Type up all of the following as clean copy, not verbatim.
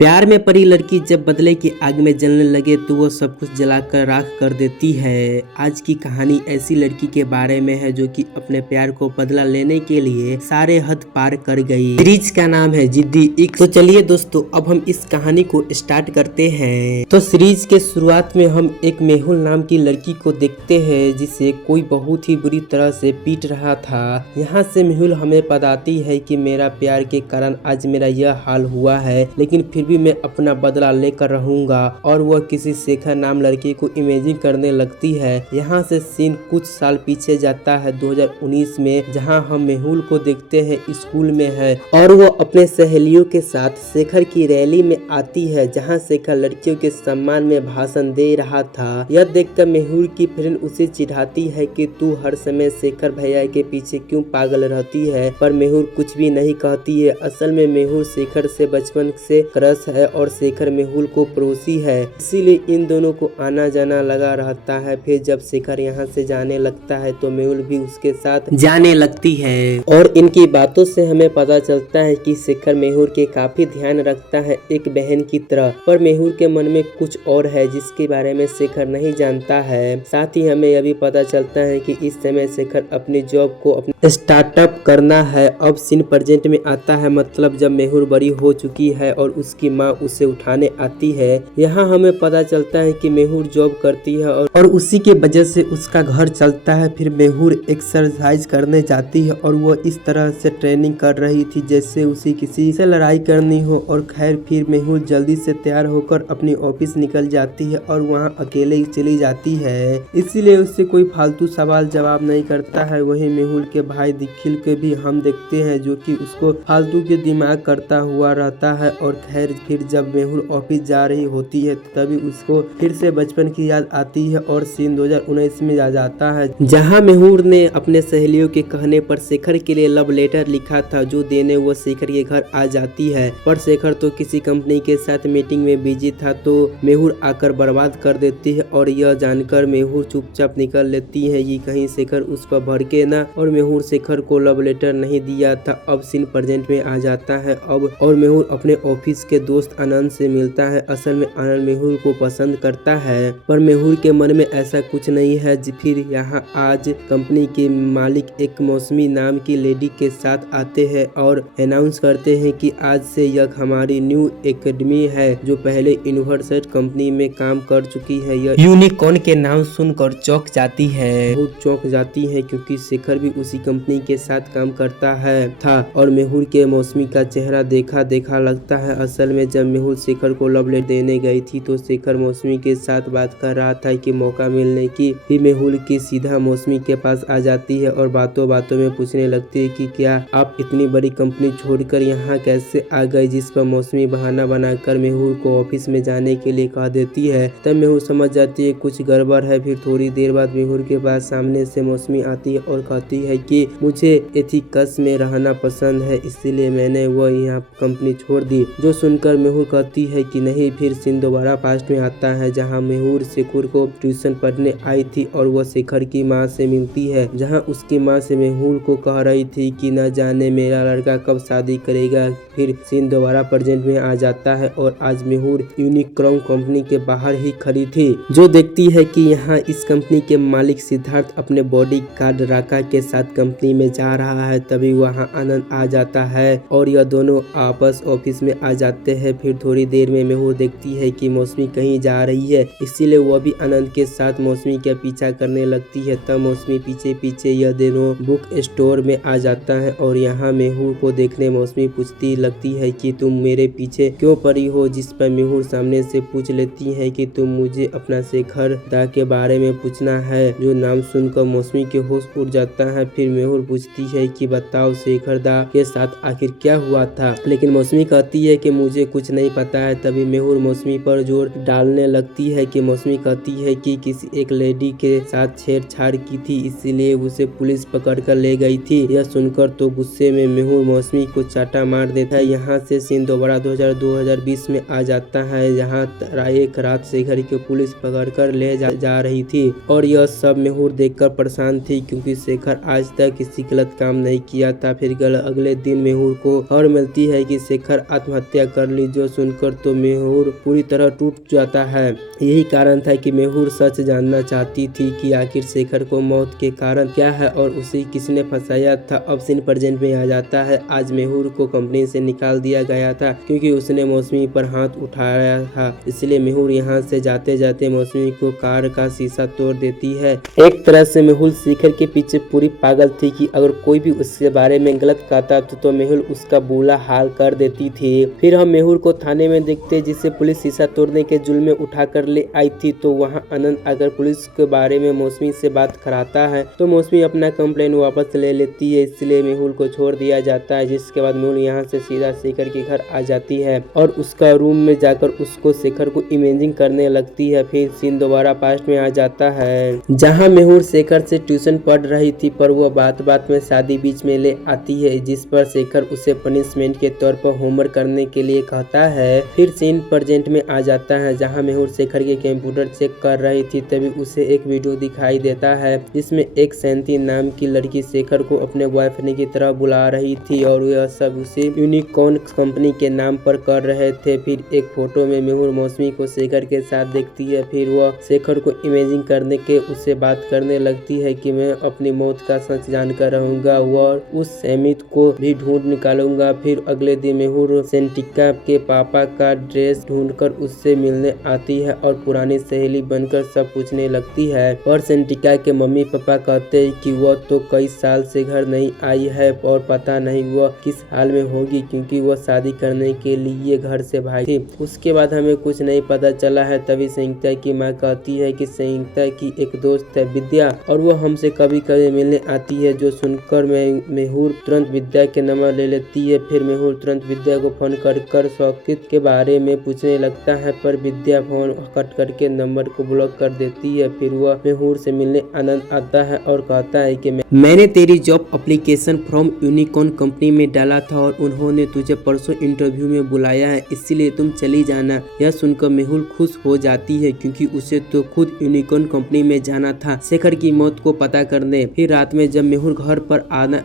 प्यार में पड़ी लड़की जब बदले की आग में जलने लगे तो वो सब कुछ जलाकर राख कर देती है। आज की कहानी ऐसी लड़की के बारे में है जो कि अपने प्यार को बदला लेने के लिए सारे हद पार कर गई। सीरीज का नाम है जिद्दी इश्क। तो चलिए दोस्तों, अब हम इस कहानी को स्टार्ट करते हैं। तो सीरीज के शुरुआत में हम एक मेहुल नाम की लड़की को देखते हैं जिसे कोई बहुत ही बुरी तरह से पीट रहा था। यहाँ से मेहुल हमें बताती है कि मेरा प्यार के कारण आज मेरा यह हाल हुआ है, लेकिन फिर भी मैं अपना बदला लेकर रहूंगा। और वह किसी शेखर नाम लड़के को इमेजिन करने लगती है। यहाँ से सीन कुछ साल पीछे जाता है 2019 में, जहाँ हम मेहुल को देखते हैं स्कूल में है और वो अपने सहेलियों के साथ शेखर की रैली में आती है, जहाँ शेखर लड़कियों के सम्मान में भाषण दे रहा था। यह देखकर मेहुल की फ्रेंड उसे चिढ़ाती है कि तू हर समय शेखर भैया के पीछे क्यों पागल रहती है, पर मेहुल कुछ भी नहीं कहती है। असल में मेहुल शेखर से बचपन से क्रश है और शेखर मेहुल को पड़ोसी है, इसीलिए इन दोनों को आना जाना लगा रहता है। फिर जब शेखर यहाँ से जाने लगता है तो मेहुल भी उसके साथ जाने लगती है और इनकी बातों से हमें पता चलता है कि शेखर मेहुल के काफी ध्यान रखता है एक बहन की तरह, पर मेहुल के मन में कुछ और है जिसके बारे में शेखर नहीं जानता है। साथ ही हमें यह भी पता चलता है कि इस समय शेखर अपनी जॉब को अपना स्टार्टअप करना है। अब सीन प्रेजेंट में आता है, मतलब जब मेहुल बड़ी हो चुकी है और उसकी माँ उसे उठाने आती है। यहाँ हमें पता चलता है कि मेहुल जॉब करती है और उसी के वजह से उसका घर चलता है। फिर मेहुल एक्सरसाइज करने जाती है और वो इस तरह से ट्रेनिंग कर रही थी जैसे उसे किसी से लड़ाई करनी हो। और खैर फिर मेहुल जल्दी से तैयार होकर अपनी ऑफिस निकल जाती है और वहाँ अकेले ही चली जाती है, इसीलिए उससे कोई फालतू सवाल जवाब नहीं करता है। वही मेहुल के भाई निखिल के भी हम देखते हैं जो कि उसको फालतू के दिमाग करता हुआ रहता है। और खैर फिर जब मेहुल ऑफिस जा रही होती है तभी उसको फिर से बचपन की याद आती है और सीन 2019 में आ जाता है, जहां मेहुल ने अपने सहेलियों के कहने पर शेखर के लिए लव लेटर लिखा था जो देने वो शेखर के घर आ जाती है। पर शेखर तो किसी कंपनी के साथ मीटिंग में बिजी था, तो मेहुल आकर बर्बाद कर देती है और यह जानकर मेहुल चुपचाप निकल लेती है कि कहीं शेखर उस पर भड़के ना। और मेहुल शेखर को लव लेटर नहीं दिया था। अब सीन प्रेजेंट में आ जाता है अब, और मेहुल अपने ऑफिस के दोस्त आनंद से मिलता है। असल में आनंद मेहुल को पसंद करता है, पर मेहुल के मन में ऐसा कुछ नहीं है। फिर यहाँ आज कंपनी के मालिक एक मौसमी नाम की लेडी के साथ आते हैं और अनाउंस करते हैं कि आज से यह हमारी न्यू एकेडमी है जो पहले यूनिवर्सल कंपनी में काम कर चुकी है। यह यूनिकॉर्न के नाम सुनकर चौंक जाती है, बहुत चौंक जाती है क्योंकि शेखर भी उसी कंपनी के साथ काम करता है था। और मेहुल के मौसमी का चेहरा देखा देखा लगता है। असल में जब मेहुल शेखर को लव लेटर देने गई थी तो शेखर मौसमी के साथ बात कर रहा था कि मौका मिलने की। फिर मेहुल की सीधा मौसमी के पास आ जाती है और बातों बातों में पूछने लगती है कि क्या आप इतनी बड़ी कंपनी छोड़कर यहाँ कैसे आ गए, जिस पर मौसमी बहाना बनाकर मेहुल को ऑफिस में जाने के लिए कह देती है। तब मेहुल समझ जाती है कुछ गड़बड़ है। फिर थोड़ी देर बाद मेहुल के पास सामने से मौसमी आती है और कहती है कि मुझे एथिकस में रहना पसंद है, इसलिए मैंने वह यहाँ कंपनी छोड़ दी। जो सुनकर मेहुल कहती है कि नहीं। फिर सीन दोबारा पास्ट में आता है जहाँ मेहुल शेखर को ट्यूशन पढ़ने आई थी और वह शेखर की माँ से मिलती है, जहाँ उसकी माँ से मेहुल को कह रही थी कि न जाने मेरा लड़का कब शादी करेगा। फिर सीन दोबारा प्रेजेंट में आ जाता है और आज मेहुल यूनिकॉर्न कंपनी के बाहर ही खड़ी थी, जो देखती है कि यहाँ इस कंपनी के मालिक सिद्धार्थ अपने बॉडी गार्ड राका के साथ कंपनी में जा रहा है। तभी वहाँ आनंद आ जाता है और यह दोनों आपस ऑफिस में आ जाते हैं। फिर थोड़ी देर में मेहुल देखती है कि मौसमी कहीं जा रही है, इसीलिए वह भी आनंद के साथ मौसमी का पीछा करने लगती है। तब मौसमी पीछे पीछे यह दोनों बुक स्टोर में आ जाता है और यहाँ मेहुल को देखने मौसमी पूछती लगती है कि तुम मेरे पीछे क्यों पड़ी हो, जिस पर मेहुल सामने से पूछ लेती है कि तुम मुझे अपना शेखर दा के बारे में पूछना है। जो नाम सुनकर मौसमी के होश उड़ जाता है। फिर मेहुल पूछती है कि बताओ शेखर दा के साथ आखिर क्या हुआ था, लेकिन मौसमी कहती है कि मुझे कुछ नहीं पता है। तभी मेहुल मौसमी पर जोर डालने लगती है कि मौसमी कहती है कि किसी एक लेडी के साथ छेड़छाड़ की थी, इसीलिए उसे पुलिस पकड़ कर ले गई थी। यह सुनकर तो गुस्से में मेहुल मौसमी को चाटा मार देता है। यहाँ से सीन दोबारा 2020 में आ जाता है, जहाँ एक रात शेखर को पुलिस पकड़ कर ले जा रही थी और यह सब मेहुल देखकर परेशान थी क्योंकि शेखर आज तक किसी गलत काम नहीं किया था। फिर अगले दिन मेहुल को खबर मिलती है कि शेखर आत्महत्या कर ली, जो सुनकर तो मेहुर पूरी तरह टूट जाता है। यही कारण था कि मेहुर सच जानना चाहती थी कि आखिर शेखर को मौत के कारण क्या है और उसे किसने फंसाया था। अब सीन प्रेजेंट में आ जाता है। आज मेहुर को कंपनी से निकाल दिया गया था क्योंकि उसने मौसमी पर हाथ उठाया था, इसलिए मेहुर यहाँ से जाते जाते मौसमी को कार का शीशा तोड़ देती है। एक तरह से मेहुल शेखर के पीछे पूरी पागल थी कि अगर कोई भी उसके बारे में गलत कहता तो मेहुल उसका बुरा हाल कर देती थी। फिर हम मेहुल को थाने में देखते जिसे पुलिस शीशा तोड़ने के जुल्म में उठा कर ले आई थी। तो वहाँ आनंद अगर पुलिस के बारे में मौसमी से बात कराता है तो मौसमी अपना कंप्लेन वापस ले लेती है, इसलिए मेहुल को छोड़ दिया जाता है। जिसके बाद मेहुल यहाँ से सीधा शेखर के घर आ जाती है और उसका रूम में जाकर उसको शेखर को इमेजिंग करने लगती है। फिर सीन दोबारा पास्ट में आ जाता है जहाँ मेहुल शेखर से ट्यूशन पढ़ रही थी, पर वो बात बात में शादी बीच में ले आती है, जिस पर शेखर उसे पनिशमेंट के तौर पर होमवर्क करने के लिए कहता है। फिर सीन प्रेजेंट में आ जाता है जहाँ मेहुल शेखर के कंप्यूटर चेक कर रही थी, तभी उसे एक वीडियो दिखाई देता है जिसमें एक सैंती नाम की लड़की शेखर को अपने बॉयफ्रेंड की तरह बुला रही थी और यह सब उसे यूनिकॉर्न कंपनी के नाम पर कर रहे थे। फिर एक फोटो में मेहुल मौसमी को शेखर के साथ देखती है। फिर वह शेखर को इमेजिंग करने के उससे बात करने लगती है कि मैं अपनी मौत का सच जानकर रहूंगा और उस सैमित को भी ढूंढ निकालूंगा। फिर अगले दिन मेहुल सेंटिका के पापा का ड्रेस ढूंढकर उससे मिलने आती है और पुरानी सहेली बनकर सब पूछने लगती है। और सेंटिका के मम्मी पापा कहते हैं कि वह तो कई साल से घर नहीं आई है और पता नहीं वह किस हाल में होगी क्योंकि वह शादी करने के लिए घर से भागी थी। उसके बाद हमें कुछ नहीं पता चला है। तभी संयुक्ता की माँ कहती है कि संयुक्ता की एक दोस्त है विद्या और वो हमसे कभी कभी मिलने आती है, जो सुनकर मेहुल तुरंत विद्या के नंबर ले लेती है। फिर मेहुल तुरंत विद्या को फोन कर शौकित के बारे में पूछने लगता है, पर विद्या फोन कट करके नंबर को ब्लॉक कर देती है। फिर वह मेहुल से मिलने आनंद आता है और कहता है कि मैंने तेरी job application from unicorn company में डाला था और उन्होंने तुझे परसों इंटरव्यू में बुलाया है, इसलिए तुम चली जाना। यह सुनकर मेहुल खुश हो जाती है क्योंकि उसे तो खुद यूनिकॉर्न कंपनी में जाना था शेखर की मौत को पता करने। फिर रात में जब मेहुल घर पर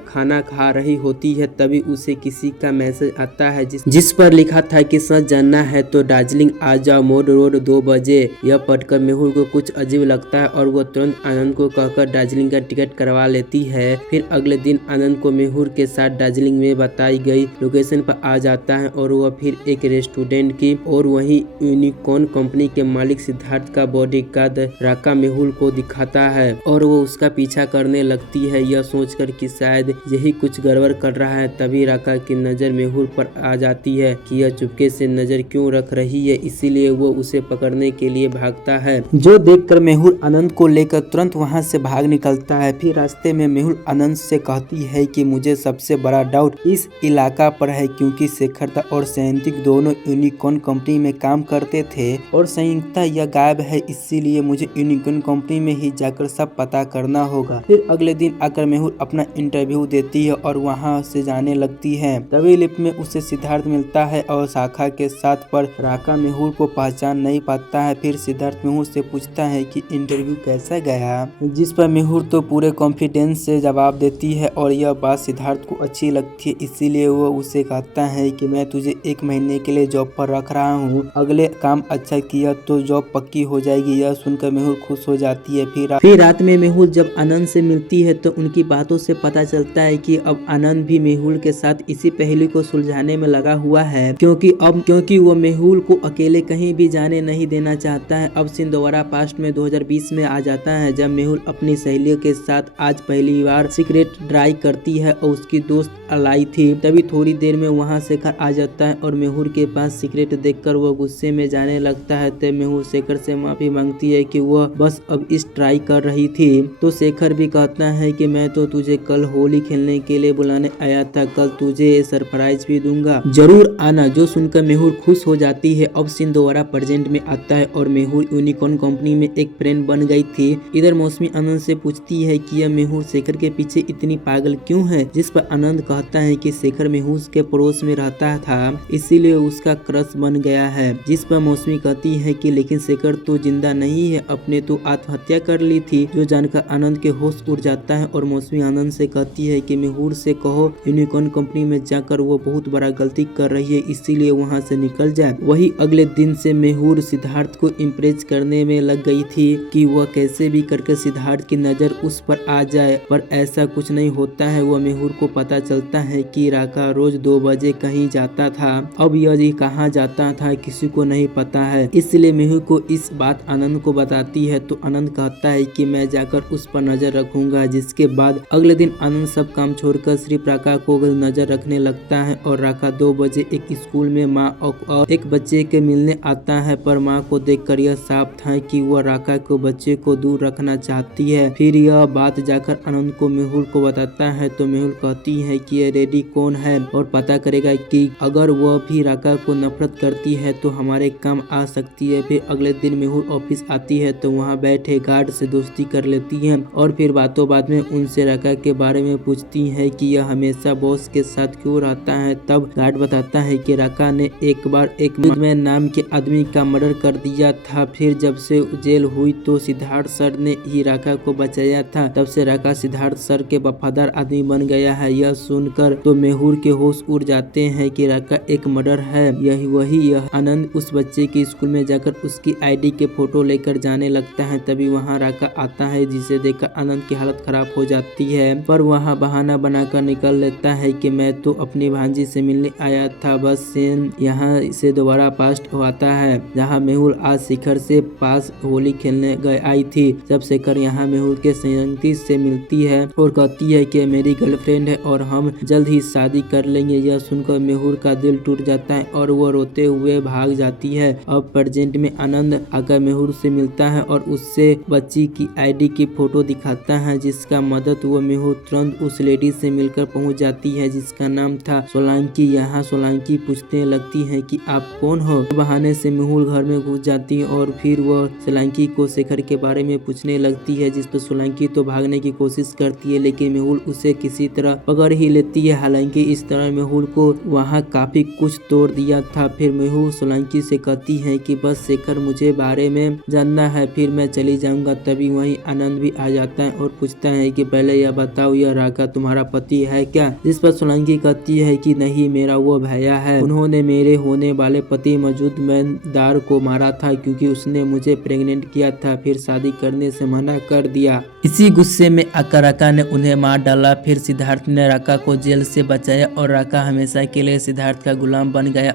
खाना खा रही होती है तभी उसे किसी का मैसेज आता है जिस पर लिखा था कि सच जानना है तो दार्जिलिंग आ जाओ, मोड रोड 2 बजे। यह पढ़कर मेहुल को कुछ अजीब लगता है और वो तुरंत आनंद को कहकर दार्जिलिंग का टिकट करवा लेती है। फिर अगले दिन आनंद को मेहुल के साथ दार्जिलिंग में बताई गई लोकेशन पर आ जाता है और वह फिर एक रेस्टोरेंट की और वहीं यूनिकॉर्न कंपनी के मालिक सिद्धार्थ का बॉडीगार्ड राका मेहुल को दिखाता है और वो उसका पीछा करने लगती है, यह सोचकर कि शायद यही कुछ गड़बड़ कर रहा है। तभी राका की नजर मेहुल पर आ जाती है कि यह चुपके से नजर क्यों रख रही है, इसीलिए वो उसे पकड़ने के लिए भागता है, जो देखकर मेहुल आनंद को लेकर तुरंत वहां से भाग निकलता है। फिर रास्ते में मेहुल आनंद से कहती है कि मुझे सबसे बड़ा डाउट इस इलाका पर है क्योंकि शेखर और सैंतिक दोनों यूनिकॉर्न कंपनी में काम करते थे और संयुक्ता यह गायब है, इसीलिए मुझे यूनिकॉर्न कंपनी में ही जाकर सब पता करना होगा। फिर अगले दिन आकर मेहुल अपना इंटरव्यू देती है और वहां से जाने लगती है। तभी लिफ्ट में उसे सिद्धार्थ मिलता है और शाखा के साथ, पर राका मेहुल को पहचान नहीं पाता है। फिर सिद्धार्थ मेहुल से पूछता है कि इंटरव्यू कैसा गया, जिस पर मेहुल तो पूरे कॉन्फिडेंस से जवाब देती है और यह बात सिद्धार्थ को अच्छी लगती है, इसीलिए वो उसे कहता है कि मैं तुझे 1 महीने के लिए जॉब पर रख रहा हूँ, अगले काम अच्छा किया तो जॉब पक्की हो जाएगी। यह सुनकर मेहुल खुश हो जाती है। फिर रात में मेहुल जब आनंद से मिलती है तो उनकी बातों से पता चलता है कि अब आनंद भी मेहुल के साथ इसी पहेली को सुलझाने में लगा हुआ है, क्योंकि वो मेहुल को अकेले कहीं भी जाने नहीं देना चाहता है। अब सीन दोबारा पास्ट में 2020 में आ जाता है जब मेहुल अपनी सहेलियों के साथ आज पहली बार सिगरेट ड्राइव करती है और उसकी दोस्त लाई थी। तभी थोड़ी देर में वहाँ शेखर आ जाता है और मेहुल के पास सिगरेट देखकर वो गुस्से में जाने लगता है। तब मेहुल शेखर से माफी मांगती है कि वह बस अब इस ट्राई कर रही थी। तो शेखर भी कहता है कि मैं तो तुझे कल होली खेलने के लिए बुलाने आया था, कल तुझे सरप्राइज भी दूंगा, जरूर आना। जो सुनकर मेहुल खुश हो जाती है। अब सीन दोबारा प्रेजेंट में आता है और मेहुल यूनिकॉर्न कंपनी में एक फ्रेंड बन गई थी। इधर मौसमी आनंद से पूछती है कि यह मेहुल शेखर के पीछे इतनी पागल क्यों है, जिस पर आनंद कहता है कि शेखर मेहुल के पड़ोस में रहता था इसीलिए उसका क्रश बन गया है। जिस पर मौसमी कहती है कि लेकिन शेखर तो जिंदा नहीं है, अपने तो आत्महत्या कर ली थी। जो जानकर आनंद के होश उड़ जाता है और मौसमी आनंद से कहती है कि मेहुल से कहो यूनिकॉर्न कंपनी में जाकर वो बहुत बड़ा गलती कर रही है, इसीलिए वहाँ से निकल जाए। वही अगले दिन से मेहुर सिद्धार्थ को इम्प्रेस करने में लग गई थी कि वह कैसे भी करके सिद्धार्थ की नजर उस पर आ जाए, पर ऐसा कुछ नहीं होता है। वह मेहुर को पता चलता है कि राका रोज 2 बजे कहीं जाता था। अब यह कहाँ जाता था किसी को नहीं पता है, इसलिए मेहुर को इस बात आनंद को बताती है तो आनंद कहता है कि मैं जाकर उस पर नजर रखूंगा। जिसके बाद अगले दिन आनंद सब काम छोड़कर सिर्फ राका को नजर रखने लगता है और राका 2 बजे एक स्कूल में माँ और एक बच्चे के मिलने आता है, पर माँ को देखकर यह साफ था कि वह राका को बच्चे को दूर रखना चाहती है। फिर यह बात जाकर आनंद को मेहुल को बताता है तो मेहुल कहती है कि ये रेडी कौन है और पता करेगा कि अगर वह भी राका को नफरत करती है तो हमारे काम आ सकती है। फिर अगले दिन मेहुल ऑफिस आती है तो वहाँ बैठे गार्ड से दोस्ती कर लेती है और फिर बातों बात में उनसे राका के बारे में पूछती है कि यह हमेशा बॉस के साथ क्यों रहता है। तब गार्ड बताता है कि राका ने एक बार एक मैन नाम के आदमी का मर्डर कर दिया था। फिर जब से जेल हुई तो सिद्धार्थ सर ने ही राका को बचाया था। तब से राका सिद्धार्थ सर के वफादार आदमी बन गया है। यह सुनकर तो मेहुर के होश उड़ जाते हैं कि राका एक मर्डर है। यह आनंद उस बच्चे के स्कूल में जाकर उसकी आईडी के फोटो लेकर जाने लगता है। तभी वहाँ राका आता है जिसे देखकर आनंद की हालत खराब हो जाती है, पर वहाँ बहाना बनाकर निकल लेता है कि मैं तो अपनी भांजी से मिलने आया था। बस सेन यहाँ से दोबारा पास्ट आता है जहाँ मेहुल आज शिखर से पास होली खेलने आई थी। जब शिखर यहाँ मेहुल के संगति से मिलती है और कहती है कि मेरी गर्लफ्रेंड है और हम जल्द ही शादी कर लेंगे। यह सुनकर मेहुल का दिल टूट जाता है और वह रोते हुए भाग जाती है। अब प्रेजेंट में आनंद आकर मेहुल से मिलता है और उससे बच्ची की आईडी की फोटो दिखाता है, जिसका मदद वो मेहुल तुरंत उस लेडी से मिलकर पहुंच जाती है जिसका नाम था सोलंकी। यहाँ सोलंकी पूछने लगती है कि आप कौन हो। बहाने से मेहुल घर में घुस जाती है और फिर वह सोलंकी को शेखर के बारे में पूछने लगती है, जिस पर सोलंकी तो भागने की कोशिश करती है लेकिन मेहुल उसे किसी तरह पकड़ ही लेती है। हालांकि इस तरह मेहुल को वहाँ काफी कुछ तोड़ दिया था। फिर मेहुल सोलंकी से कहती है कि बस शेखर मुझे बारे में जानना है, फिर मैं चली जाऊंगा। तभी वहीं आनंद भी आ जाता है और पूछता है कि पहले यह बताओ यह राका तुम्हारा पति है क्या। जिस पर सोलंकी कहती है कि नहीं, मेरा वो भैया है। उन्होंने मेरे होने वाले पति मौजूद मैदार को मारा था क्योंकि उसने मुझे प्रेग्नेंट किया था, फिर शादी करने से मना कर दिया। इसी गुस्से में आकर राका ने उन्हें मार डाला। फिर सिद्धार्थ ने राका को जेल से बचाया और राका हमेशा के लिए सिद्धार्थ का गुलाम बन गया।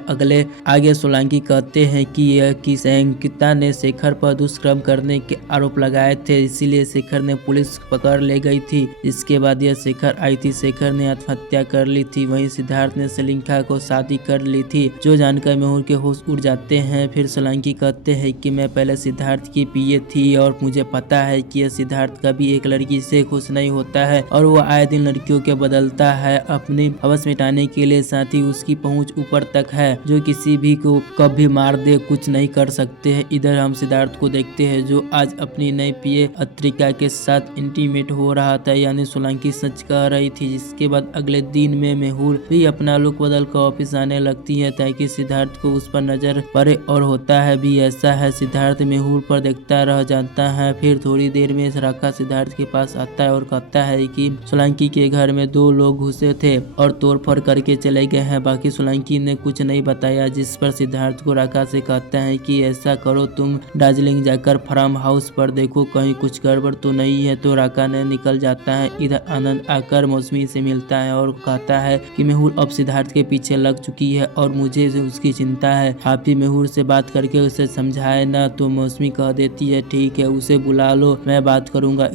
आगे सोलंकी कहते हैं कि संगीता ने शेखर पर दुष्कर्म करने के आरोप लगाए थे, इसीलिए शेखर ने पुलिस पकड़ ले गई थी। इसके बाद यह शेखर आई थी। शेखर ने आत्महत्या कर ली थी। वहीं सिद्धार्थ ने सलिंका को शादी कर ली थी, जो जानकर मेहुल के होश उड़ जाते हैं। फिर सोलंकी कहते हैं कि मैं पहले सिद्धार्थ की पीए थी और मुझे पता है कि यह सिद्धार्थ कभी एक लड़की से खुश नहीं होता है और वो आए दिन लड़कियों के बदलता है अपनी हवस मिटाने के लिए। साथ ही उसकी पहुंच ऊपर तक है जो किसी भी को कभी मार दे कुछ नहीं कर सकते हैं। इधर हम सिद्धार्थ को देखते हैं जो आज अपनी नई पीए अत्रिका के साथ इंटीमेट हो रहा था, यानी सोलंकी सच कह रही थी। जिसके बाद अगले दिन में मेहुल भी अपना लुक बदल कर ऑफिस आने लगती है ताकि सिद्धार्थ को उस पर नजर पड़े, और होता है भी ऐसा है। सिद्धार्थ मेहुल पर देखता रह जाता है। फिर थोड़ी देर में राका सिद्धार्थ के पास आता है और कहता है कि सोलंकी के घर में 2 लोग घुसे थे और तोड़फोड़ करके चले गए हैं। बाकी सोलंकी ने कुछ नहीं बताया। जिस पर सिद्धार्थ को राका से कहता है कि ऐसा करो, तुम दार्जिलिंग जाकर फार्म हाउस पर देखो कहीं कुछ गड़बड़ तो नहीं है। तो राका ने निकल जाता है। इधर आनंद आकर मौसमी से मिलता है और कहता है कि मेहुल अब सिद्धार्थ के पीछे लग चुकी है और मुझे उसकी चिंता है। आप ही मेहुल से बात करके उसे समझाए ना। तो मौसमी कह देती है ठीक है, उसे बुला लो, मैं बात करूंगा।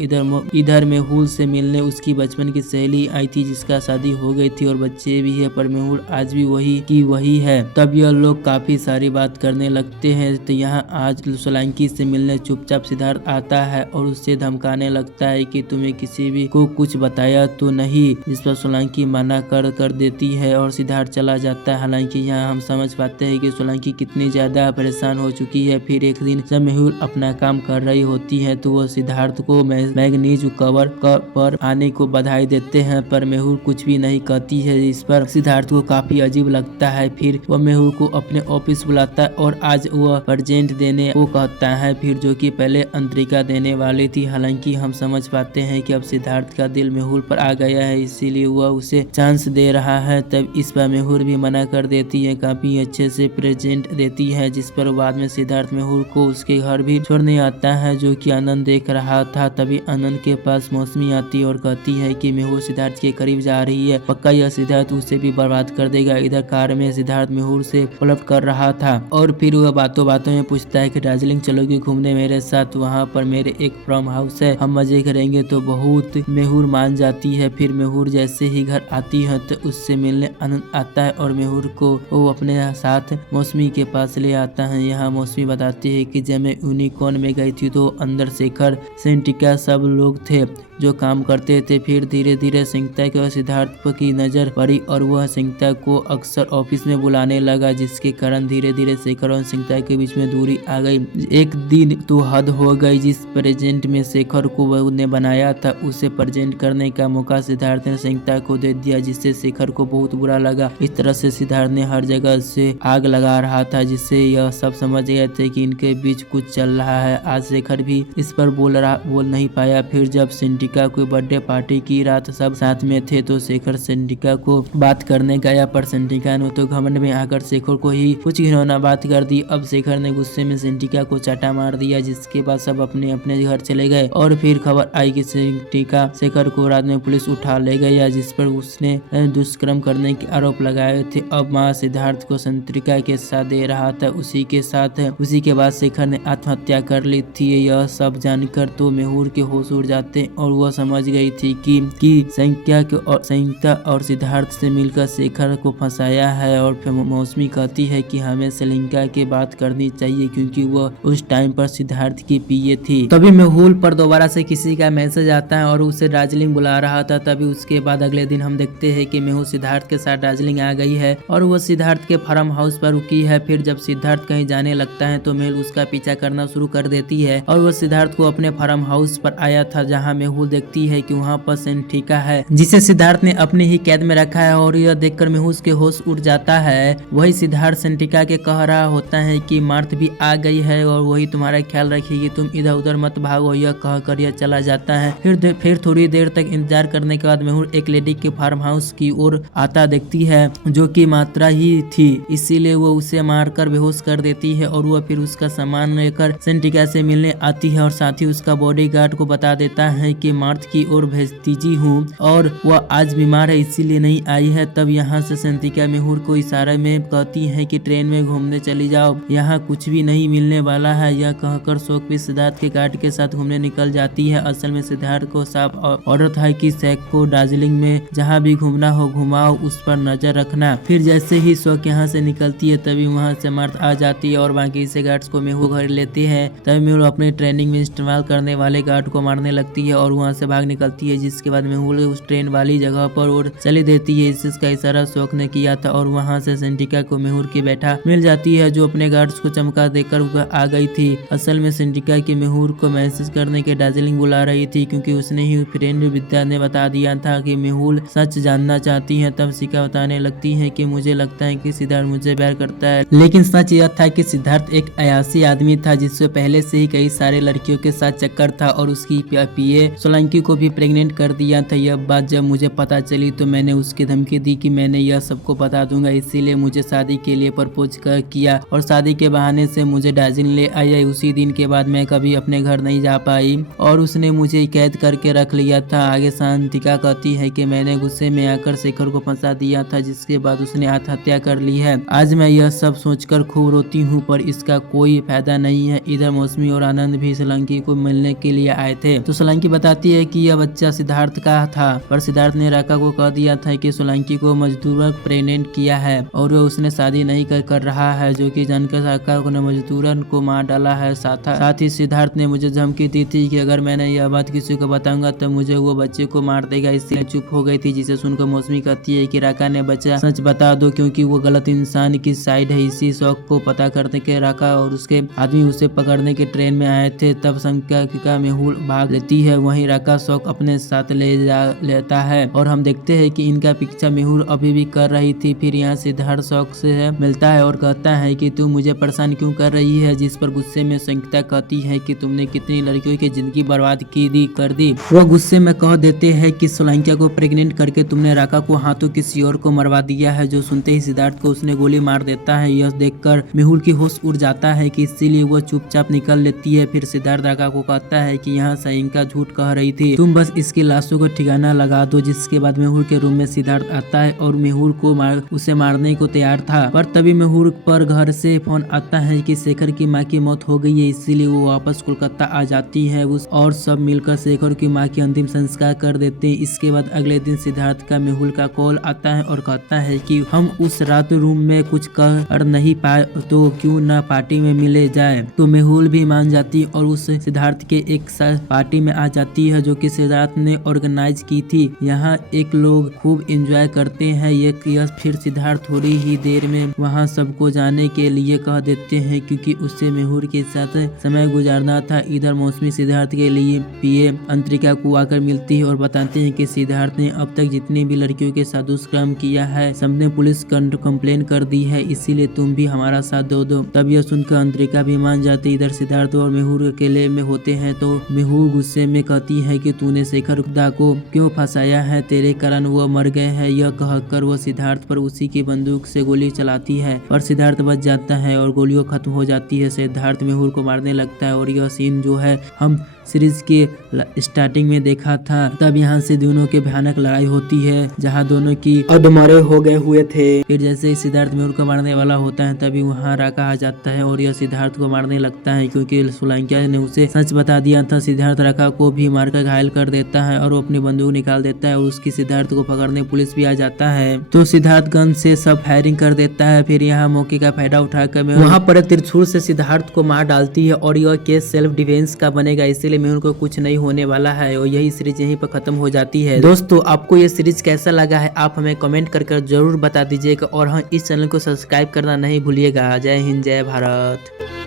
इधर मेहुल से मिलने उसकी बचपन की सहेली आई थी जिसका शादी हो गई थी और बच्चे भी है, पर मेहुल आज भी वही है। तब यह लोग काफी सारी बात करने लगते हैं। तो यहाँ आज सोलंकी से मिलने चुपचाप सिद्धार्थ आता है और उससे धमकाने लगता है कि तुम्हें किसी भी को कुछ बताया तो नहीं। जिस पर सोलंकी मना कर देती है और सिद्धार्थ चला जाता है। हालांकि यहाँ हम समझ पाते हैं कि सोलंकी कितनी ज्यादा परेशान हो चुकी है। फिर एक दिन जब मेहुल अपना काम कर रही होती है तो वह सिद्धार्थ को मैगनीज कवर पर आने को बधाई देते हैं, पर मेहुल कुछ भी नहीं कहती है। इस पर सिद्धार्थ को काफी अजीब लगता है। फिर वह मेहुल को अपने ऑफिस बुलाता है और आज वह प्रेजेंट देने को कहता है, फिर जो कि पहले अंतरिका देने वाली थी। हालांकि हम समझ पाते हैं कि अब सिद्धार्थ का दिल मेहुल पर आ गया है, इसीलिए वह उसे चांस दे रहा है। तब इस पर मेहुल भी मना कर देती है, काफी अच्छे से प्रेजेंट देती है, जिस पर बाद में सिद्धार्थ मेहुल को उसके घर भी छोड़ने आता है, जो कि आनंद देख रहा था। तभी आनंद के पास मौसमी आती है और कहती है कि मेहुल सिद्धार्थ के करीब जा रही है, पक्का यह सिद्धार्थ उसे भी बर्बाद कर देगा। इधर कार में सिद्धार्थ मेहुल से पलट कर रहा था और फिर वह बातों बातों में पूछता है कि दार्जिलिंग चलोगी घूमने मेरे साथ, वहाँ पर मेरे एक फार्म हाउस है, हम मजे करेंगे। तो बहुत मेहुल मान जाती है। फिर मेहुल जैसे ही घर आती है तो उससे मिलने आनंद आता है और मेहुल को वो अपने साथ मौसमी के पास ले आता है। यहाँ मौसमी बताती है कि जब मैं यूनिकॉर्न में गई थी तो अंदर शेखर, सेंटिका सब लोग थे जो काम करते थे। फिर धीरे धीरे संगीता के और सिद्धार्थ की नजर पड़ी और वह संगीता को अक्सर ऑफिस में बुलाने लगा, जिसके कारण धीरे धीरे शेखर और संगीता के बीच में दूरी आ गई। एक दिन तो हद हो गई, जिस प्रेजेंट में शेखर को वह ने बनाया था उसे प्रेजेंट करने का मौका सिद्धार्थ ने संगीता को दे दिया, जिससे शेखर को बहुत बुरा लगा। इस तरह से सिद्धार्थ ने हर जगह से आग लगा रहा था, जिससे यह सब समझ गए थे कि इनके बीच कुछ चल रहा है। आज शेखर भी इस पर बोल नहीं पाया। फिर जब सेंटिका को बर्थडे पार्टी की रात सब साथ में थे तो शेखर सेंटिका को बात करने गया, पर सेंटिका ने तो घमंड में आकर शेखर को ही कुछ घिनौना बात कर दी। अब शेखर ने गुस्से में सेंटिका को चाटा मार दिया, जिसके बाद सब अपने अपने घर चले गए। और फिर खबर आई कि सेंटिका शेखर को रात में पुलिस उठा ले गया, जिस पर उसने दुष्कर्म करने के आरोप लगाए थे। अब माँ सिद्धार्थ को सेंटिका के साथ दे रहा था, उसी के बाद शेखर ने आत्महत्या कर ली थी। यह सब जानकर तो मेहुल के होश उड़ जाते और वह समझ गई थी कि संगीता और सिद्धार्थ से मिलकर शेखर को फंसाया है। और फिर मौसमी कहती है कि हमें श्रीलंका की बात करनी चाहिए, क्योंकि वह उस टाइम पर सिद्धार्थ की पीए थी। तभी मेहुल पर दोबारा से किसी का मैसेज आता है और उसे दार्जिलिंग बुला रहा था। तभी उसके बाद अगले दिन हम देखते हैं कि मेहुल सिद्धार्थ के साथ दार्जिलिंग आ गई है और वो सिद्धार्थ के फार्म हाउस पर रुकी है। फिर जब सिद्धार्थ कहीं जाने लगता है तो मेहुल उसका पीछा करना शुरू कर देती है और वो सिद्धार्थ को अपने फार्म हाउस पर आया था, जहाँ मेहुल देखती है कि वहाँ पर सेंटिका है, जिसे सिद्धार्थ ने अपने ही कैद में रखा है। और यह देखकर मेहुल के होश उड़ जाता है। वही सिद्धार्थ सेंटिका के कह रहा होता है कि मार्थ भी आ गई है और वही तुम्हारा ख्याल रखेगी, तुम इधर उधर मत भागो। यह कहकर यह चला जाता है। फिर थोड़ी देर तक इंतजार करने के बाद मेहुल एक लेडी के फार्म हाउस की ओर आता देखती है, जो कि मात्रा ही थी, इसीलिए वो उसे मारकर बेहोश कर देती है। और वह फिर उसका सामान लेकर सेंटिका से मिलने आती है और साथ ही उसका बॉडीगार्ड को बता देता है कि मार्थ की ओर भेजती हूँ और वह आज बीमार है इसीलिए नहीं आई है। तब यहाँ से सेंटिका मेहुल को इशारे में कहती है कि ट्रेन में घूमने चली जाओ, यहाँ कुछ भी नहीं मिलने वाला है। यह कहकर शोक भी सिद्धार्थ के गार्ड के साथ घूमने निकल जाती है। असल में सिद्धार्थ को साफ ऑर्डर था कि शैक को दार्जिलिंग में जहाँ भी घूमना हो घुमाओ, उस पर नजर रखना। फिर जैसे ही शोक यहाँ से निकलती है तभी वहाँ से मार्थ आ जाती है और बाकी से गार्ड्स को मेहुल घर लेते हैं। तभी मेहुल अपने ट्रेनिंग में इस्तेमाल करने वाले गार्ड को मारने लगती है और वहाँ से भाग निकलती है, जिसके बाद मेहुल उस ट्रेन वाली जगह पर और चली देती है। इसका इशारा शोक ने किया था और वहाँ से सेंटिका को मेहुल की बैठा मिल जाती है, जो अपने गार्ड्स को चमका देकर आ गई थी। असल में सेंटिका की मेहुल को मैसेज करने के दार्जिलिंग बुला रही थी, क्योंकि उसने ही फ्रेंड विद्या ने बता दिया था कि मेहुल सच जानना चाहती है। तब सिका बताने लगती है कि मुझे लगता है कि सिद्धार्थ मुझे प्यार करता है, लेकिन सच यह था कि सिद्धार्थ एक अयासी आदमी था, जिससे पहले से ही कई सारे लड़कियों के साथ चक्कर था और उसकी पीए सोलंकी को भी प्रेग्नेंट कर दिया था। यह बात जब मुझे पता चली तो मैंने उसकी धमकी दी कि मैंने यह सबको बता दूंगा, इसीलिए मुझे शादी के लिए प्रपोज किया और शादी के बहाने से मुझे दार्जिलिंग ले आई। उसी दिन के बाद मैं कभी अपने घर नहीं जा पाई और उसने मुझे कैद करके रख लिया था। आगे शांतिका कहती है कि मैंने गुस्से में आकर शेखर को फंसा दिया था, जिसके बाद उसने आत्महत्या कर ली है। आज मैं यह सब सोचकर खूब रोती हूँ, पर इसका कोई फायदा नहीं है। इधर मौसमी और आनंद भी सोलंकी को मिलने के लिए आए थे, तो सोलंकी बताती है कि यह बच्चा सिद्धार्थ का था, पर सिद्धार्थ ने राका को कह दिया था कि सोलंकी को मजदूर प्रेग्नेंट किया है और वह उसने शादी नहीं कर रहा है, जो कि जानकर राका ने मजदूरन को मार डाला है। साथ ही सिद्धार्थ ने मुझे धमकी दी थी कि अगर मैंने यह बात किसी को बताऊंगा तो मुझे वो बच्चे को मार देगा, इसलिए चुप हो गई थी। जिसे सुनकर मौसमी कहती है कि राका ने बच्चा सच बता दो, क्योंकि वो गलत इंसान की साइड है। इसी शौक को पता करने के राका और उसके आदमी उसे पकड़ने के ट्रेन में आए थे। तब संख्या मेहुल भाग लेती है, वहीं राका शौक अपने साथ लेता है और हम देखते हैं कि इनका पीछा मेहुल अभी भी कर रही थी। फिर यहाँ सिद्धार्थ शौक से मिलता है और कहता है कि तू मुझे परेशान क्यों कर रही है, जिस पर गुस्से में संगीता कहती है कि तुमने कितनी लड़कियों की जिंदगी बर्बाद कर दी। वो गुस्से में कह देते हैं कि सोलंकिया को प्रेग्नेंट करके तुमने राका को हाथों किसी और को मरवा दिया है, जो सुनते ही सिद्धार्थ को उसने गोली मार देता है। यह देखकर मेहुल की होश उड़ जाता है कि इसीलिए वह चुपचाप निकल लेती है। फिर सिद्धार्थ राका को कहता है कि यहाँ सयिका झूठ कह रही थी, तुम बस इसकी लाशों को ठिकाना लगा दो। जिसके बाद मेहुल के रूम में सिद्धार्थ आता है और मेहुल को उसे मारने को तैयार था, पर तभी मेहुल पर घर से फोन आता है कि शेखर की माँ की मौत हो गई है, इसीलिए वो वापस कोलकाता आ जाती है और सब मिलकर शेखर की माँ की अंतिम संस्कार कर देते हैं। इसके बाद अगले दिन सिद्धार्थ का मेहुल का कॉल आता है और कहता है कि हम उस रात रूम में कुछ कर नहीं पाए तो क्यों ना पार्टी में मिले जाए। तो मेहुल भी मान जाती है और उस सिद्धार्थ के एक साथ पार्टी में आ जाती है जो कि सिद्धार्थ ने ऑर्गेनाइज की थी। यहाँ एक लोग खूब एंजॉय करते हैं। यह फिर सिद्धार्थ थोड़ी ही देर में वहाँ सबको जाने के लिए कह देते हैं क्योंकि उससे मेहुल के साथ समय गुजारना था। इधर मौसमी सिद्धार्थ के लिए पीए अंतरिका को आकर मिलती है और बताते हैं कि सिद्धार्थ ने अब तक जितनी भी लड़कियों के साथ दुष्कर्म किया है सबने पुलिस कंप्लेन कर दी है, इसीलिए तुम भी हमारा साथ दो। तब यह सुनकर अंतरिका भी मान जाती। इधर सिद्धार्थ और मेहुल अकेले में होते हैं तो मेहुल गुस्से में कहती है कि तूने शेखर दा को क्यों फंसाया है, तेरे कारण वो मर गए हैं। यह कहकर वो सिद्धार्थ पर उसी की बंदूक से गोली चलाती है और सिद्धार्थ बच जाता है और गोलियों खत्म हो जाती है। सिद्धार्थ मेहुल को मारने लगता है और यह सीन जो है हम सीरीज के स्टार्टिंग में देखा था। तब यहाँ से दोनों के भयानक लड़ाई होती है जहाँ दोनों की अधमरे हो गए हुए थे। फिर जैसे ही सिद्धार्थ मेहुल को मारने वाला होता है तभी वहाँ राका आ जाता है और यह सिद्धार्थ को मारने लगता है क्योंकि सोलंकिया ने उसे सच बता दिया था। सिद्धार्थ राका को भी मारकर घायल कर देता है और वो अपनी बंदूक निकाल देता है और उसकी सिद्धार्थ को पकड़ने पुलिस भी आ जाता है। तो सिद्धार्थ गन से सब फायरिंग कर देता है। फिर यहाँ मौके का फायदा उठाकर वहाँ पर त्रिशूल से सिद्धार्थ को मार डालती है और यह केस सेल्फ डिफेंस का बनेगा, इसीलिए मेहुल को कुछ नहीं होने वाला है और यही सीरीज यहीं पर खत्म हो जाती है। दोस्तों आपको ये सीरीज कैसा लगा है आप हमें कमेंट कर जरूर बता दीजिएगा और हाँ इस चैनल को सब्सक्राइब करना नहीं भूलिएगा। जय हिंद जय भारत।